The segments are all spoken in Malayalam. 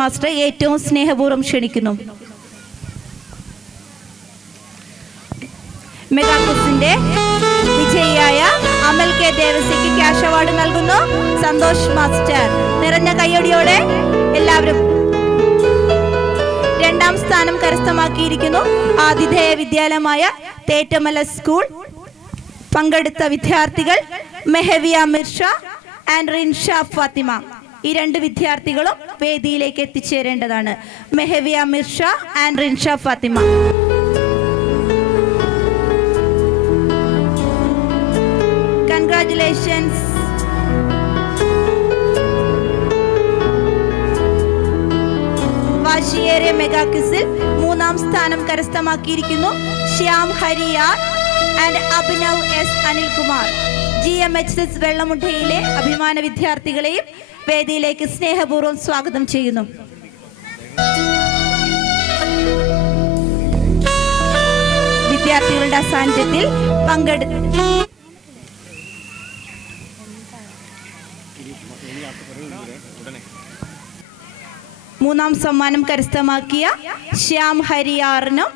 മാസ്റ്റർ ഏറ്റവും സ്നേഹപൂർവ്വം ക്ഷണിക്കുന്നു. മെഗാ ക്വിസിന്റെ വിജയിയായ അമൽ കെ ദേവസിക്ക് ക്യാഷ് അവാർഡ് നൽകുന്നു സന്തോഷ് മാസ്റ്റർ. നിറഞ്ഞ കയ്യടിയോടെ എല്ലാവരും. രണ്ടാം സ്ഥാനം കരസ്ഥമാക്കിയിരിക്കുന്നു ആതിഥേയ വിദ്യാലയമായ തേറ്റമല സ്കൂൾ. പങ്കെടുത്ത വിദ്യാർത്ഥികൾ മെഹവിയ മിർഷ ആൻഡ് റിൻഷ ഫാത്തിമ. ഈ രണ്ട് വിദ്യാർത്ഥികളും വേദിയിലേക്ക് എത്തിച്ചേരേണ്ടതാണ്. മെഹവിയ മിർഷ ആൻഡ് റിൻഷ ഫാത്തിമ. കൺഗ്രാറ്റുലേഷൻസ്. വാശിയേറിയ മെഗാ ക്വിസിൽ മൂന്നാം സ്ഥാനം കരസ്ഥമാക്കിയിരിക്കുന്നു Shyam Hariyar and Abhinav S Anilkumar. GMHS വെള്ളമുട്ടയിലെ അഭിമാന വിദ്യാർത്ഥികളെയും വേദിയിലേക്ക് സ്നേഹപൂർവ്വം സ്വാഗതം ചെയ്യുന്നു. വിദ്യാർത്ഥികളുടെ സാന്നിധ്യത്തിൽ മൂന്നാം സമ്മാനം കരസ്ഥമാക്കിയ ശ്യാം ഹരിയാറിനും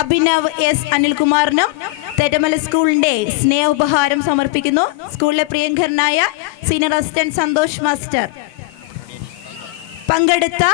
അഭിനവ് എസ് അനിൽകുമാറിനും തേറ്റമല സ്കൂളിന്റെ സ്നേഹോപഹാരം സമർപ്പിക്കുന്നു സ്കൂളിലെ പ്രിയങ്കരനായ സീനിയർ അസിസ്റ്റന്റ് സന്തോഷ് മാസ്റ്റർ. പങ്കെടുത്ത